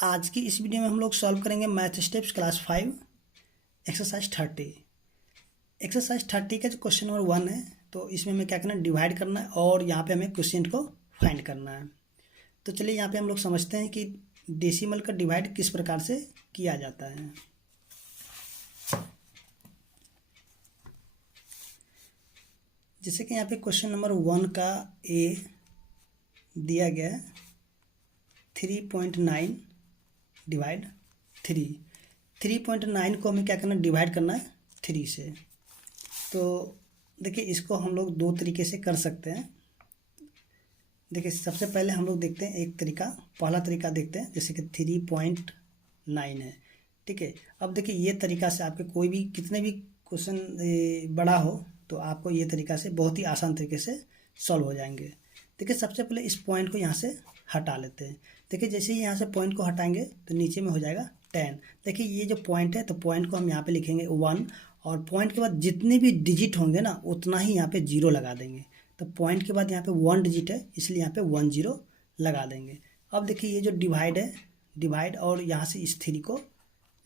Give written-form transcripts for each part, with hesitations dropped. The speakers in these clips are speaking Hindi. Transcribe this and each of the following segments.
आज की इस वीडियो में हम लोग सॉल्व करेंगे math steps class 5 exercise 30। Exercise 30 का जो क्वेश्चन नंबर 1 है, तो इसमें हमें क्या करना है, डिवाइड करना है और यहाँ पे हमें क्वेश्चन को फाइंड करना है। तो चलिए यहाँ पे हम लोग समझते हैं कि डेसिमल का डिवाइड किस प्रकार से किया जाता है। जैसे कि यहाँ पे क्वेश्चन नंबर 1 का ए दिया गया है 3.9 डिवाइड 3.9 को हमें क्या करना है, डिवाइड करना है 3 से। तो देखिए इसको हम लोग दो तरीके से कर सकते हैं। देखिए सबसे पहले हम लोग देखते हैं एक तरीका, पहला तरीका देखते हैं जैसे कि 3.9 है, ठीक है। अब देखिए ये तरीका से आपके कोई भी कितने भी क्वेश्चन बड़ा हो तो आपको ये तरीका से बहुत ही आसान तरीके से सॉल्व हो जाएंगे। देखिए सबसे पहले इस पॉइंट को यहाँ से हटा लेते हैं। देखिए जैसे ही यहाँ से पॉइंट को हटाएंगे तो नीचे में हो जाएगा 10। देखिए ये जो पॉइंट है तो पॉइंट को हम यहाँ पे लिखेंगे 1 और पॉइंट के बाद जितने भी डिजिट होंगे ना उतना ही यहाँ पे 0 लगा देंगे। तो पॉइंट के बाद यहाँ पे 1 डिजिट है इसलिए यहाँ पे 1 0 लगा देंगे। अब देखिए ये जो डिवाइड है, डिवाइड और यहाँ से इस 3 को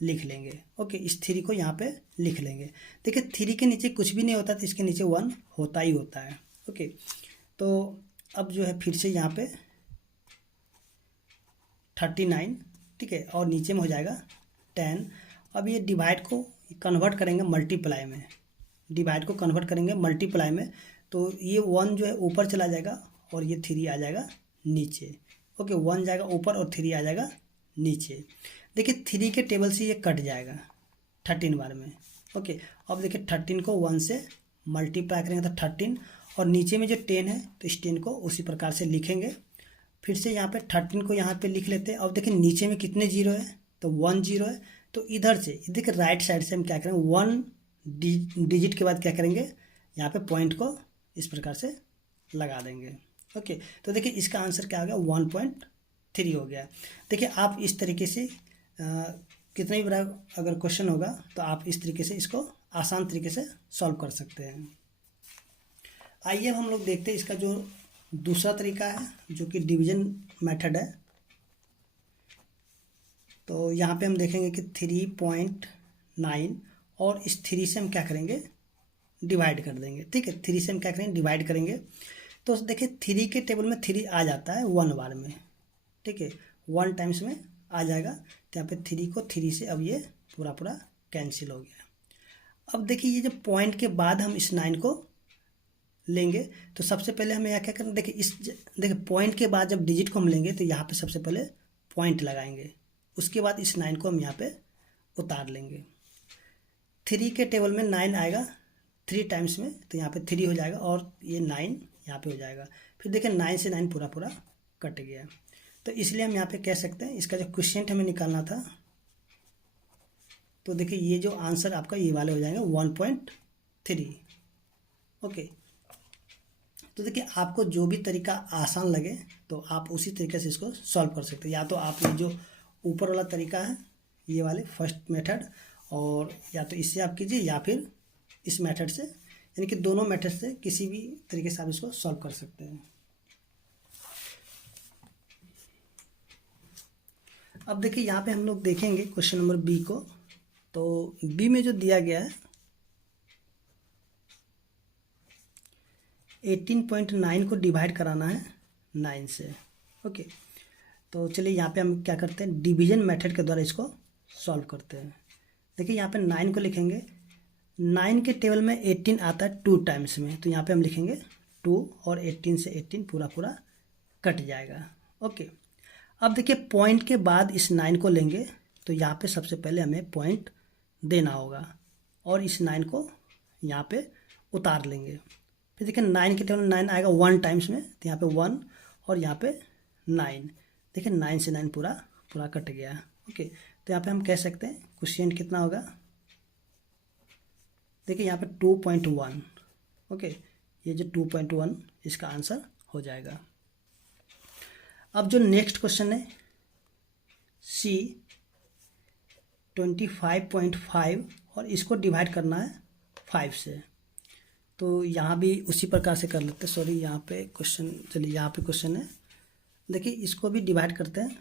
लिख लेंगे। ओके, इस 3 को यहाँ पे लिख लेंगे। देखिए 3 के नीचे कुछ भी नहीं होता तो इसके नीचे 1 होता ही होता है। ओके, तो अब जो है फिर से यहाँ पे 39, ठीक है, और नीचे में हो जाएगा 10। अब ये डिवाइड को कन्वर्ट करेंगे मल्टीप्लाई में, डिवाइड को कन्वर्ट करेंगे मल्टीप्लाई में, तो ये 1 जो है ऊपर चला जाएगा और ये 3 आ जाएगा नीचे। ओके, 1 जाएगा ऊपर और 3 आ जाएगा नीचे। देखिए 3 के टेबल से ये कट जाएगा 13 बार में। ओके, अब देखिए 13 को 1 से मल्टीप्लाई करेंगे तो 13 और नीचे में जो 10 है तो इस 10 को उसी प्रकार से लिखेंगे। फिर से यहाँ पे 13 को यहाँ पे लिख लेते हैं। अब देखिए नीचे में कितने 0 है तो 1 0 है, तो इधर से देखिए राइट साइड से हम क्या करेंगे 1 डिजिट के बाद क्या करेंगे, यहाँ पे पॉइंट को इस प्रकार से लगा देंगे। ओके, तो देखिए इसका आंसर क्या हो गया 1.3 हो गया। देखिए आप इस तरीके से कितना भी बड़ा अगर क्वेश्चन होगा तो आप इस तरीके से इसको आसान तरीके से सॉल्व कर सकते हैं। आइए अब हम लोग देखते हैं इसका जो दूसरा तरीका है जो कि डिवीजन मेथड है। तो यहाँ पे हम देखेंगे कि 3.9 और इस 3 से हम क्या करेंगे, डिवाइड कर देंगे। ठीक है, 3 से हम क्या करेंगे, डिवाइड करेंगे। तो देखिए 3 के टेबल में 3 आ जाता है 1 बार में, ठीक है, 1 टाइम्स में आ जाएगा। तो यहाँ पे 3 को 3 से अब ये पूरा पूरा कैंसिल हो गया। अब देखिए ये जो पॉइंट के बाद हम इस 9 को लेंगे तो सबसे पहले हमें यहाँ क्या करना, देखिए पॉइंट के बाद जब डिजिट को हम लेंगे तो यहाँ पे सबसे पहले पॉइंट लगाएंगे, उसके बाद इस 9 को हम यहाँ पे उतार लेंगे। 3 के टेबल में 9 आएगा 3 टाइम्स में, तो यहाँ पे 3 हो जाएगा और ये 9 यहाँ पे हो जाएगा। फिर देखिए 9 से 9 पूरा पूरा कट गया। तो इसलिए हम यहाँ पे कह सकते हैं इसका जो क्वेश्चन हमें निकालना था, तो देखिए ये जो आंसर आपका ये वाले हो जाएंगे 1.3। ओके, तो देखिए आपको जो भी तरीका आसान लगे तो आप उसी तरीके से इसको सॉल्व कर सकते हैं। या तो आप ये जो ऊपर वाला तरीका है ये वाले फर्स्ट मेथड, और या तो इससे आप कीजिए या फिर इस मेथड से, यानी कि दोनों मेथड से किसी भी तरीके से आप इसको सॉल्व कर सकते हैं। अब देखिए यहाँ पे हम लोग देखेंगे क्वेश्चन नंबर बी को। तो बी में जो दिया गया है 18.9 को डिवाइड कराना है 9 से। ओके, तो चलिए यहाँ पे हम क्या करते हैं, डिवीजन मेथड के द्वारा इसको सॉल्व करते हैं। देखिए यहाँ पे 9 को लिखेंगे, 9 के टेबल में 18 आता है 2 टाइम्स में, तो यहाँ पे हम लिखेंगे 2 और 18 से 18 पूरा पूरा कट जाएगा। ओके, अब देखिए पॉइंट के बाद इस 9 को लेंगे तो यहाँ पे सबसे पहले हमें पॉइंट देना होगा और इस 9 को यहाँ पे उतार लेंगे। फिर देखिए 9 के टेबल में 9 आएगा 1 टाइम्स में, तो यहाँ पे 1 और यहाँ पे 9, देखिए 9 से 9 पूरा पूरा कट गया। ओके, तो यहाँ पे हम कह सकते हैं क्वेश्चन कितना होगा, देखिए यहाँ पे 2.1। ओके, ये जो 2.1 इसका आंसर हो जाएगा। अब जो नेक्स्ट क्वेश्चन है सी 25.5 और इसको डिवाइड करना है 5 से। तो यहाँ भी उसी प्रकार से कर लेते हैं। सॉरी, यहाँ पे क्वेश्चन, चलिए यहाँ पे क्वेश्चन है, देखिए इसको भी डिवाइड करते हैं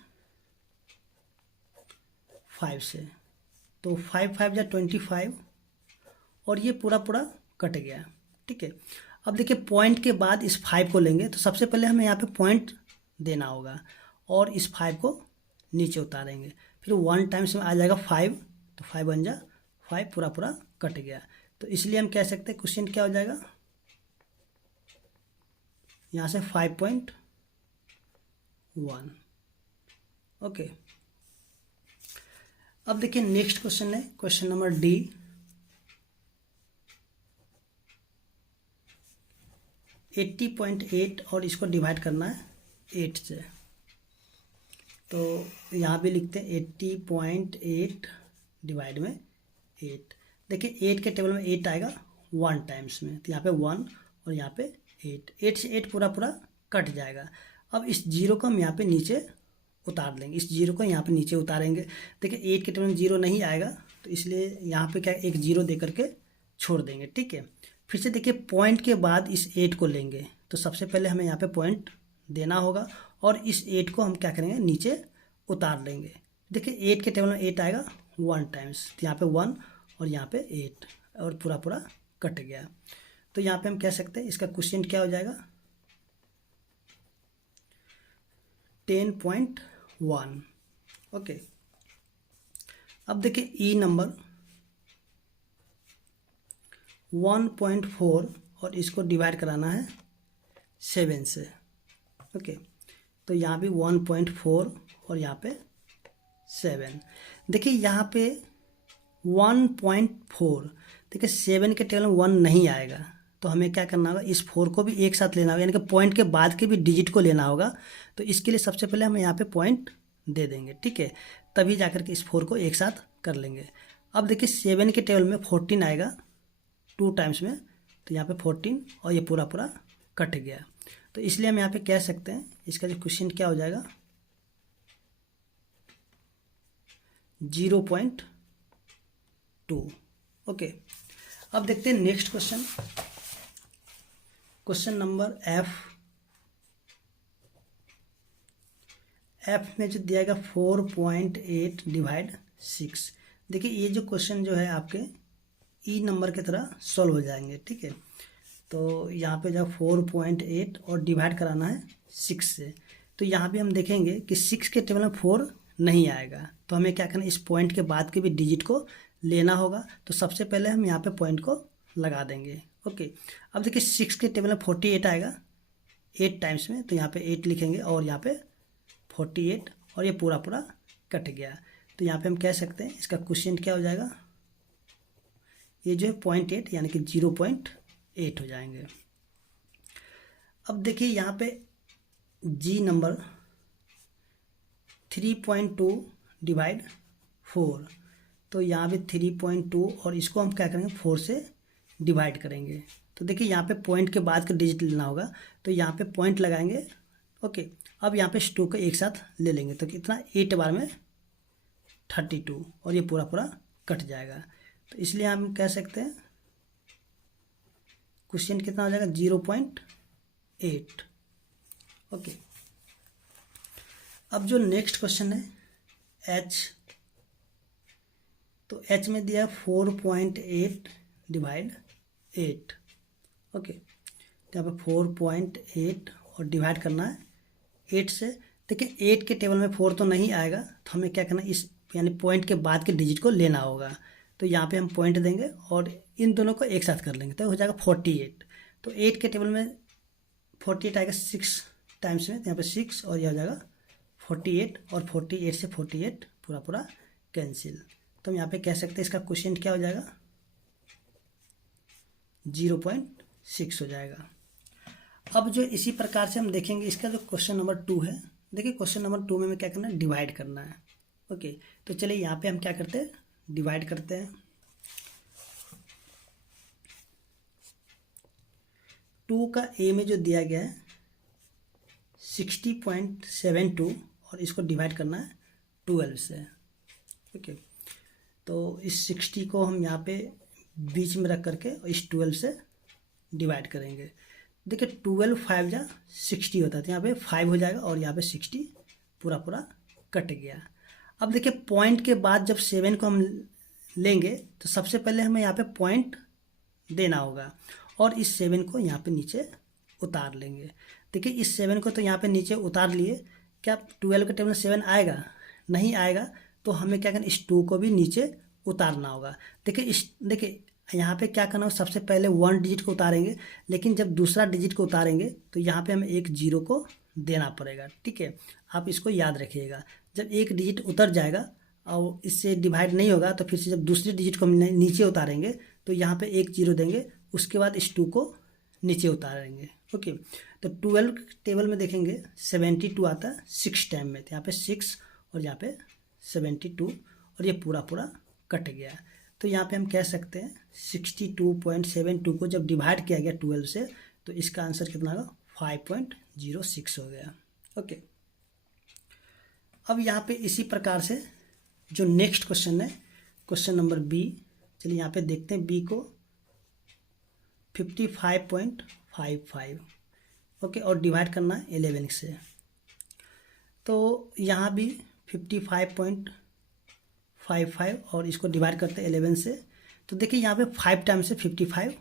5 से, तो 5 5 जा 25 और ये पूरा पूरा कट गया। ठीक है, अब देखिए पॉइंट के बाद इस 5 को लेंगे, तो सबसे पहले हमें यहाँ पे पॉइंट देना होगा और इस 5 को नीचे उतारेंगे, फिर 1 टाइम्स में आ जाएगा 5, तो 5 बन जा 5, पूरा पूरा कट गया। तो इसलिए हम कह सकते हैं क्वेश्चन क्या हो जाएगा, यहाँ से 5.1। ओके, अब देखिए नेक्स्ट क्वेश्चन है क्वेश्चन नंबर डी। 80.8 और इसको डिवाइड करना है 8 से, तो यहाँ भी लिखते हैं 80.8 डिवाइड में 8। देखिए 8 के टेबल में 8 आएगा 1 टाइम्स में, तो यहाँ पे 1 और यहाँ पे 8 से 8 पूरा पूरा कट जाएगा। अब इस जीरो को हम यहाँ पे नीचे उतार लेंगे, इस जीरो को यहाँ पे नीचे उतारेंगे। देखिए 8 के टेबल में जीरो नहीं आएगा, तो इसलिए यहाँ पे क्या एक जीरो दे करके छोड़ देंगे। ठीक है, फिर से देखिए पॉइंट के बाद इस 8 को लेंगे, तो सबसे पहले हमें यहाँ पे पॉइंट देना होगा और इस 8 को हम क्या करेंगे नीचे उतार लेंगे। देखिए 8 के टेबल में 8 आएगा 1 टाइम्स, तो यहाँ पे 1 और यहाँ पे 8 और पूरा पूरा कट गया। तो यहाँ पे हम कह सकते हैं इसका क्वेश्चन क्या हो जाएगा, 10.1। ओके, अब देखिए ई नंबर 1.4 और इसको डिवाइड कराना है 7 से। ओके, तो यहाँ भी 1.4 और यहाँ पे 7। देखिए यहाँ पे 1.4, देखिए 7 के टेबल में 1 नहीं आएगा, तो हमें क्या करना होगा, इस 4 को भी एक साथ लेना होगा, यानी कि पॉइंट के बाद के भी डिजिट को लेना होगा। तो इसके लिए सबसे पहले हम यहाँ पे पॉइंट दे देंगे। ठीक है, तभी जाकर के इस 4 को एक साथ कर लेंगे। अब देखिए 7 के टेबल में 14 आएगा 2 टाइम्स में, तो यहाँ पे 14 और ये पूरा पूरा कट गया। तो इसलिए हम यहाँ पे कह सकते हैं इसका जो क्वेश्चन क्या हो जाएगा, 0.2। ओके, अब देखते हैं next question, question number F में जो दिया गया 4.8 डिवाइड 6। देखिए ये जो क्वेश्चन जो है आपके ई नंबर की तरह सॉल्व हो जाएंगे। ठीक है, तो यहाँ पे जब 4.8 और डिवाइड कराना है 6 से, तो यहाँ भी हम देखेंगे कि 6 के टेबल में 4 नहीं आएगा, तो हमें क्या करना है, इस पॉइंट के बाद के भी डिजिट को लेना होगा। तो सबसे पहले हम यहाँ पे पॉइंट को लगा देंगे। ओके, अब देखिए 6 के टेबल में 48 आएगा 8 टाइम्स में, तो यहाँ पे 8 लिखेंगे और यहाँ पे 48 और ये पूरा पूरा कट गया। तो यहाँ पे हम कह सकते हैं इसका क्वेश्चन क्या हो जाएगा, ये जो है 0.8 यानी कि 0.8 हो जाएंगे। अब देखिए यहाँ पे जी नंबर 3.2 डिवाइड 4, तो यहाँ पे 3.2 और इसको हम क्या करेंगे 4 से डिवाइड करेंगे। तो देखिए यहाँ पे पॉइंट के बाद का डिजिट लेना होगा, तो यहाँ पे पॉइंट लगाएंगे। ओके, अब यहाँ पे 2 को एक साथ ले लेंगे, तो कितना 8 बार में 32 और ये पूरा पूरा कट जाएगा। तो इसलिए हम कह सकते हैं क्वेश्चन कितना हो जाएगा, 0.8। ओके, अब जो नेक्स्ट क्वेश्चन है एच, तो एच में दिया 4.8 डिवाइड 8। ओके, तो यहाँ पे 4.8 और डिवाइड करना है 8 से। देखिए 8 के टेबल में 4 तो नहीं आएगा, तो हमें क्या करना है, इस यानी पॉइंट के बाद के डिजिट को लेना होगा। तो यहाँ पे हम पॉइंट देंगे और इन दोनों को एक साथ कर लेंगे, तो हो जाएगा 48। तो 8 के टेबल में 48 आएगा 6 टाइम्स में, तो यहाँ पे 6 और यह हो जाएगा 48 और 48 से 48 पूरा पूरा कैंसिल। तो हम यहाँ पे कह सकते हैं इसका क्वेश्चन क्या हो जाएगा, 0.6 हो जाएगा। अब जो इसी प्रकार से हम देखेंगे इसका जो क्वेश्चन नंबर 2 है। देखिए क्वेश्चन नंबर 2 में हमें क्या करना है, डिवाइड करना है। ओके, तो चलिए यहाँ पे हम क्या करते हैं, डिवाइड करते हैं। 2 का ए में जो दिया गया है 60.72 और इसको डिवाइड करना है 12 से। ओके, तो इस 60 को हम यहाँ पे बीच में रख करके इस 12 से डिवाइड करेंगे। देखिए 12 5 जा 60 होता है, तो यहाँ पे 5 हो जाएगा और यहाँ पे 60 पूरा पूरा कट गया। अब देखिए पॉइंट के बाद जब 7 को हम लेंगे तो सबसे पहले हमें यहाँ पे पॉइंट देना होगा और इस 7 को यहाँ पे नीचे उतार लेंगे। देखिए इस 7 को तो यहाँ पे नीचे उतार लिए, क्या 12 के टेबल में 7 आएगा? नहीं आएगा। तो हमें क्या करना, इस 2 को भी नीचे उतारना होगा। देखिए यहाँ पे क्या करना होगा, सबसे पहले 1 डिजिट को उतारेंगे, लेकिन जब दूसरा डिजिट को उतारेंगे तो यहाँ पे हमें एक 0 को देना पड़ेगा। ठीक है, आप इसको याद रखिएगा। जब एक डिजिट उतर जाएगा और इससे डिवाइड नहीं होगा तो फिर से जब दूसरे डिजिट को हम नीचे उतारेंगे तो यहाँ पे एक 0 देंगे, उसके बाद इस 2 को नीचे उतारेंगे। ओके, तो 12 टेबल में देखेंगे 72 आता है 6 टाइम में, तो यहाँ पे 6 और यहाँ पे 72 और ये पूरा पूरा कट गया। तो यहाँ पे हम कह सकते हैं 62.72 को जब डिवाइड किया गया 12 से तो इसका आंसर कितना होगा, 5.06 हो गया। ओके, अब यहाँ पे इसी प्रकार से जो नेक्स्ट क्वेश्चन है, क्वेश्चन नंबर बी, चलिए यहाँ पे देखते हैं बी को 55.55 ओके, और डिवाइड करना है 11 से। तो यहाँ भी 55.55 और इसको डिवाइड करते हैं 11 से। तो देखिए यहाँ पे 5 टाइम से 55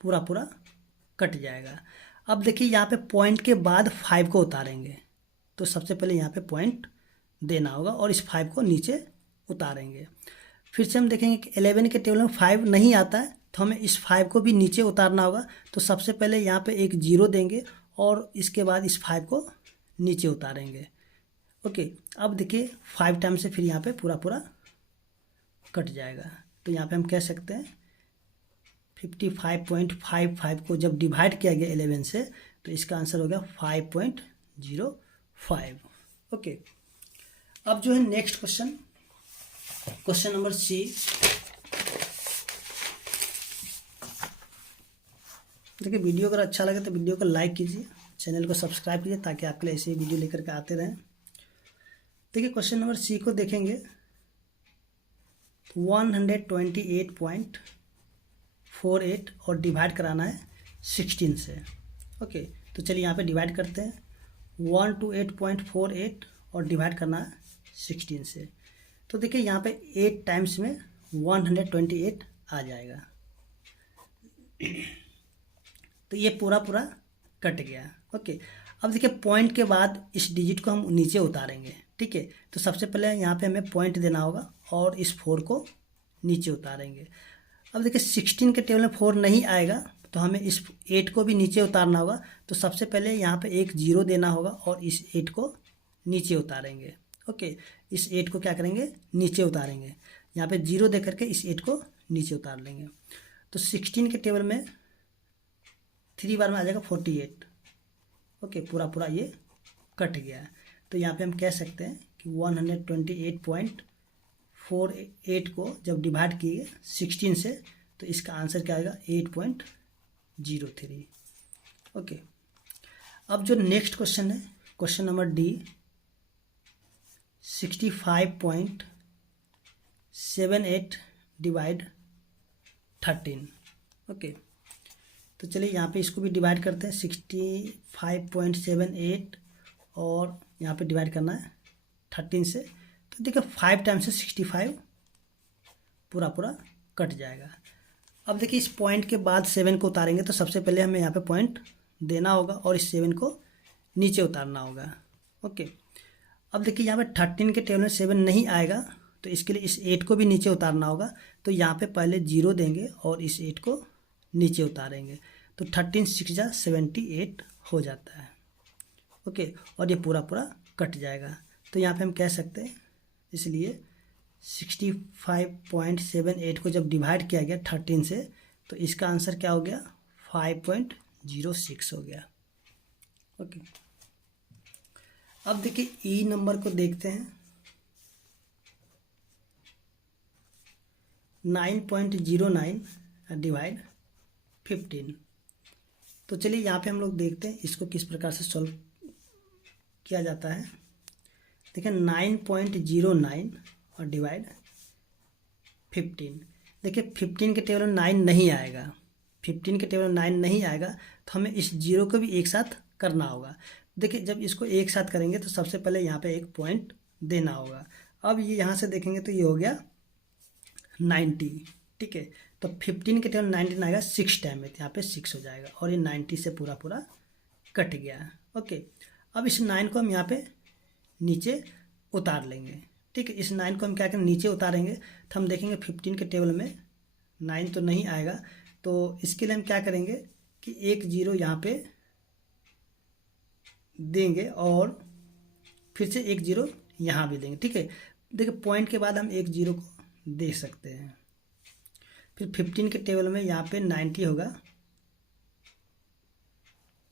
पूरा पूरा कट जाएगा। अब देखिए यहाँ पे पॉइंट के बाद 5 को उतारेंगे, तो सबसे पहले यहाँ पे पॉइंट देना होगा और इस 5 को नीचे उतारेंगे। फिर से हम देखेंगे कि 11 के टेबल में 5 नहीं आता है, तो हमें इस 5 को भी नीचे उतारना होगा। तो सबसे पहले यहाँ पे एक 0 देंगे और इसके बाद इस 5 को नीचे उतारेंगे। ओके, अब देखिए 5 टाइम से फिर यहाँ पे पूरा पूरा कट जाएगा। तो यहाँ पे हम कह सकते हैं 55.55 को जब डिवाइड किया गया 11 से तो इसका आंसर हो गया 5.05। ओके, अब जो है next question, question number C. देखिए वीडियो अगर अच्छा लगे तो वीडियो को लाइक कीजिए, चैनल को सब्सक्राइब कीजिए ताकि आपके लिए ऐसे वीडियो लेकर के आते रहें। देखिए क्वेश्चन नंबर सी को देखेंगे 128.48 और डिवाइड कराना है 16 से। ओके, तो चलिए यहाँ पे डिवाइड करते हैं 128.48 और डिवाइड करना है 16 से। तो देखिए यहाँ पे 8 टाइम्स में 128 आ जाएगा। तो ये पूरा पूरा कट गया। ओके, अब देखिए पॉइंट के बाद इस डिजिट को हम नीचे उतारेंगे। ठीक है, तो सबसे पहले यहाँ पे हमें पॉइंट देना होगा और इस 4 को नीचे उतारेंगे। अब देखिए 16 के टेबल में 4 नहीं आएगा तो हमें इस 8 को भी नीचे उतारना होगा। तो सबसे पहले यहाँ पे एक 0 देना होगा और इस 8 को नीचे उतारेंगे। ओके, इस 8 को क्या करेंगे, नीचे उतारेंगे। यहाँ पे 0 दे करके इस 8 को नीचे उतार लेंगे। तो 16 के टेबल में 3 बार में आ जाएगा 48। ओके, पूरा पूरा ये कट गया। तो यहाँ पे हम कह सकते हैं कि 128.48 को जब डिवाइड किए 16 से तो इसका आंसर क्या आएगा, 8.03। ओके, अब जो नेक्स्ट क्वेश्चन है, question number D, 65.78 divide 13। Okay, तो चलिए यहाँ पे इसको भी डिवाइड करते हैं 65.78 और यहाँ पे डिवाइड करना है 13 से। तो देखिए 5 टाइम से 65 पूरा पूरा कट जाएगा। अब देखिए इस पॉइंट के बाद 7 को उतारेंगे, तो सबसे पहले हमें यहाँ पे पॉइंट देना होगा और इस 7 को नीचे उतारना होगा। ओके, अब देखिए यहाँ पे 13 के टेबल में 7 नहीं आएगा, तो इसके लिए इस 8 को भी नीचे उतारना होगा। तो यहाँ पे पहले 0 देंगे और इस 8 को नीचे उतारेंगे। तो 13 6 जा 78 हो जाता है। ओके, और ये पूरा पूरा कट जाएगा। तो यहाँ पे हम कह सकते हैं, इसलिए 65.78 को जब डिवाइड किया गया 13 से तो इसका आंसर क्या हो गया, 5.06 हो गया। ओके, अब देखिए ई नंबर को देखते हैं। 9.09 डिवाइड 15। तो चलिए यहाँ पे हम लोग देखते हैं इसको किस प्रकार से सॉल्व किया जाता है। देखिए 9.09 और डिवाइड 15। देखिए 15 के टेबल में 9 नहीं आएगा, 15 के टेबल में 9 नहीं आएगा तो हमें इस 0 को भी एक साथ करना होगा। देखिए जब इसको एक साथ करेंगे तो सबसे पहले यहाँ पे एक पॉइंट देना होगा। अब ये यहाँ से देखेंगे तो ये हो गया 90, ठीक है। तो 15 के टेबल 19 आएगा 6 टाइम में, तो यहाँ पे 6 हो जाएगा और ये 90 से पूरा पूरा कट गया। ओके, अब इस 9 को हम यहाँ पे नीचे उतार लेंगे, ठीक है। इस 9 को हम क्या करेंगे, नीचे उतारेंगे तो हम देखेंगे 15 के टेबल में 9 तो नहीं आएगा। तो इसके लिए हम क्या करेंगे कि एक जीरो यहाँ पे देंगे और फिर से एक जीरो यहाँ भी देंगे, ठीक है। देखिए पॉइंट के बाद हम एक जीरो को दे सकते हैं। फिर 15 के टेबल में यहाँ पे 90 होगा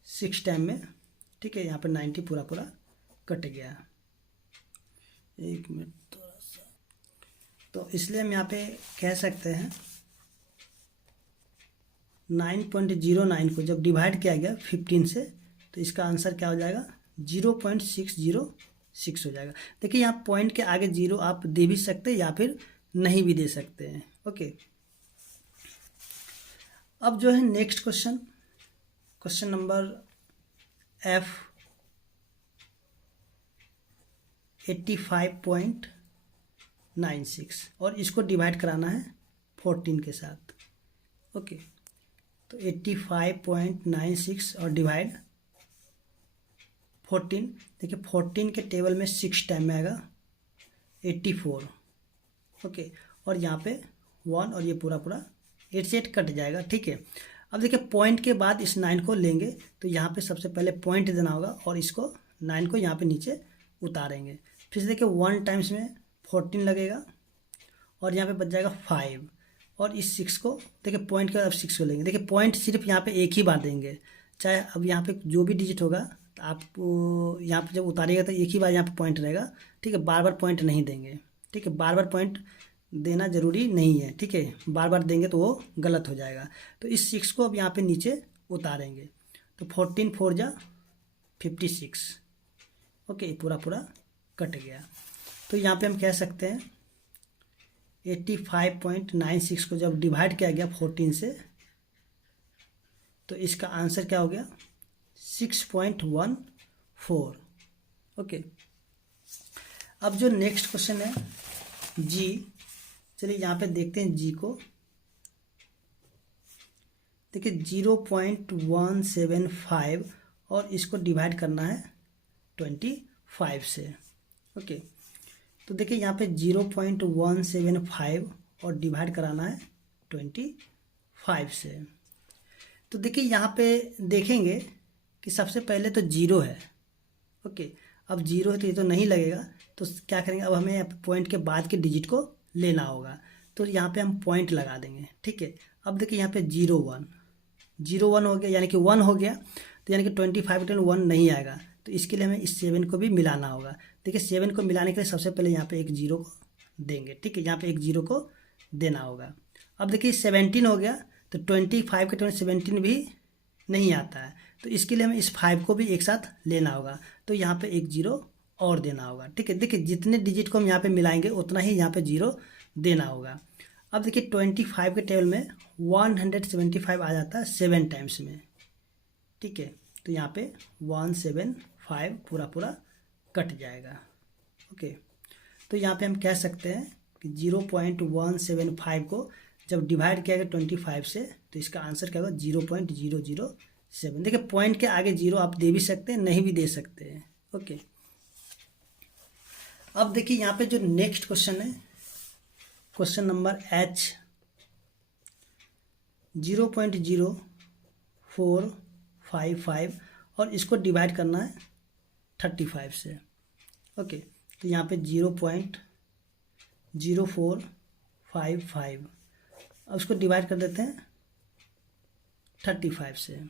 6 टाइम में, ठीक है। यहाँ पे 90 पूरा पूरा कट गया। एक मिनट थोड़ा सा, तो इसलिए हम यहाँ पे कह सकते हैं 9.09 को जब डिवाइड किया गया 15 से, तो इसका आंसर क्या हो जाएगा 0.606 हो जाएगा। देखिए यहाँ पॉइंट के आगे जीरो आप दे भी सकते हैं या फिर नहीं भी दे सकते हैं। ओके, अब जो है next question, question number F 85.96 और इसको डिवाइड कराना है 14 के साथ। ओके, तो 85.96 और डिवाइड 14, देखिए 14 के टेबल में 6 टाइम में आएगा 84। ओके, और यहाँ पे 1 और ये पूरा पूरा 8 से 8 कट जाएगा, ठीक है। अब देखिए पॉइंट के बाद इस 9 को लेंगे तो यहाँ पे सबसे पहले पॉइंट देना होगा और इसको 9 को यहाँ पे नीचे उतारेंगे। फिर से देखिए 1 टाइम्स में 14 लगेगा और यहाँ पे बच जाएगा 5 और इस 6 को देखिए पॉइंट के बाद अब 6 को लेंगे। देखिए पॉइंट सिर्फ यहाँ पे एक ही बार देंगे, चाहे अब यहाँ पे जो भी डिजिट होगा तो आप यहाँ पे जब उतारिएगा तो एक ही बार यहाँ पे पॉइंट रहेगा, ठीक है। बार बार पॉइंट नहीं देंगे, ठीक है। बार बार पॉइंट देना जरूरी नहीं है, ठीक है। बार बार देंगे तो वो गलत हो जाएगा। तो इस 6 को अब यहाँ पे नीचे उतारेंगे तो 14 4 जा 56। ओके, पूरा पूरा कट गया। तो यहाँ पे हम कह सकते हैं 85.96 को जब डिवाइड किया गया 14 से, तो इसका आंसर क्या हो गया 6.14। ओके, अब जो नेक्स्ट क्वेश्चन है जी, चलिए यहाँ पे देखते हैं जी को। देखिए 0.175 और इसको डिवाइड करना है 25 से। ओके, तो देखिए यहाँ पे 0.175 और डिवाइड कराना है 25 से। तो देखिए यहाँ पे देखेंगे कि सबसे पहले तो जीरो है। ओके, अब जीरो है तो ये तो नहीं लगेगा, तो क्या करेंगे, अब हमें पॉइंट के बाद के डिजिट को लेना होगा। तो यहाँ पे हम पॉइंट लगा देंगे, ठीक है। अब देखिए यहाँ पे 0 1 हो गया, यानी कि 1 हो गया, तो यानी कि 25 के 1 नहीं आएगा, तो इसके लिए हमें इस 7 को भी मिलाना होगा। देखिए 7 को मिलाने के लिए सबसे पहले यहाँ पे एक जीरो को देंगे, ठीक है। यहाँ पे एक जीरो को देना होगा। अब देखिए 17 हो गया, तो 25 के 17 भी नहीं आता है, तो इसके लिए हमें इस 5 को भी एक साथ लेना होगा, तो यहाँ पे एक जीरो और देना होगा, ठीक है। देखिए जितने डिजिट को हम यहाँ पे मिलाएंगे उतना ही यहाँ पे जीरो देना होगा। अब देखिए 25 के टेबल में 175 आ जाता है 7 टाइम्स में, ठीक है। तो यहाँ पे 175 पूरा पूरा कट जाएगा। ओके, तो यहाँ पे हम कह सकते हैं कि 0.175 को जब डिवाइड किया गया 25 से, तो इसका आंसर क्या होगा 0.007। देखिए पॉइंट के आगे जीरो आप दे भी सकते हैं, नहीं भी दे सकते हैं। ओके, अब देखिए यहाँ पे जो नेक्स्ट क्वेश्चन है, क्वेश्चन नंबर H 0.0455 और इसको डिवाइड करना है 35 से। ओके, तो यहाँ पे 0.0455, अब इसको डिवाइड कर देते हैं 35 से।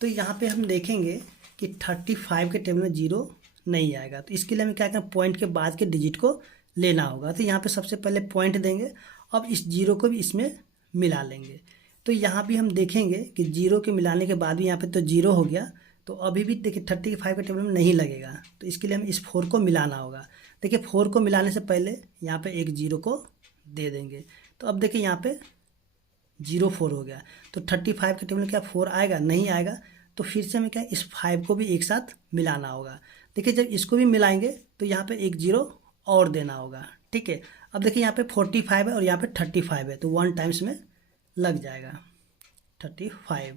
तो यहाँ पे हम देखेंगे कि 35 के टेबल में जीरो नहीं आएगा, तो इसके लिए हमें क्या करना, पॉइंट के बाद के डिजिट को लेना होगा। तो यहाँ पे सबसे पहले पॉइंट देंगे, अब इस जीरो को भी इसमें मिला लेंगे। तो यहाँ भी हम देखेंगे कि जीरो के मिलाने के बाद भी यहाँ पे तो जीरो हो गया, तो अभी भी देखिए 35 के टेबल में नहीं लगेगा, तो इसके लिए हमें इस 4 को मिलाना होगा। देखिए 4 को मिलाने से पहले यहाँ पे एक जीरो को दे देंगे, तो अब देखिए यहाँ पे 0.4 हो गया, तो 35 के टेबल में क्या 4 आएगा, नहीं आएगा, तो फिर से हमें क्या इस 5 को भी एक साथ मिलाना होगा। देखिए जब इसको भी मिलाएंगे तो यहाँ पे एक जीरो और देना होगा, ठीक है। अब देखिए यहाँ पे 45 है और यहाँ पे 35 है, तो 1 टाइम्स में लग जाएगा 35।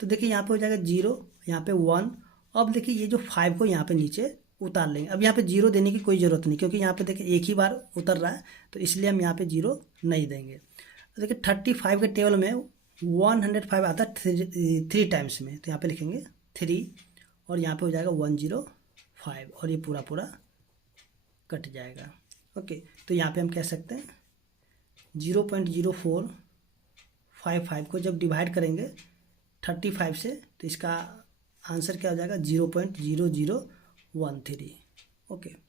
तो देखिए यहाँ पे हो जाएगा 0, यहाँ पे 1। अब देखिए ये जो 5 को यहाँ पे नीचे उतार लेंगे। अब यहाँ पे 0 देने की कोई ज़रूरत नहीं, क्योंकि यहाँ पे देखिए एक ही बार उतर रहा है, तो इसलिए हम यहाँ पे 0 नहीं देंगे। तो देखिए 35 के टेबल में 105 आता है 3 टाइम्स में, तो यहाँ पे लिखेंगे 3 और यहाँ पे हो जाएगा 105 और ये पूरा पूरा कट जाएगा। ओके, तो यहाँ पे हम कह सकते हैं 0.0455 को जब डिवाइड करेंगे 35 से, तो इसका आंसर क्या हो जाएगा 0.0013। ओके।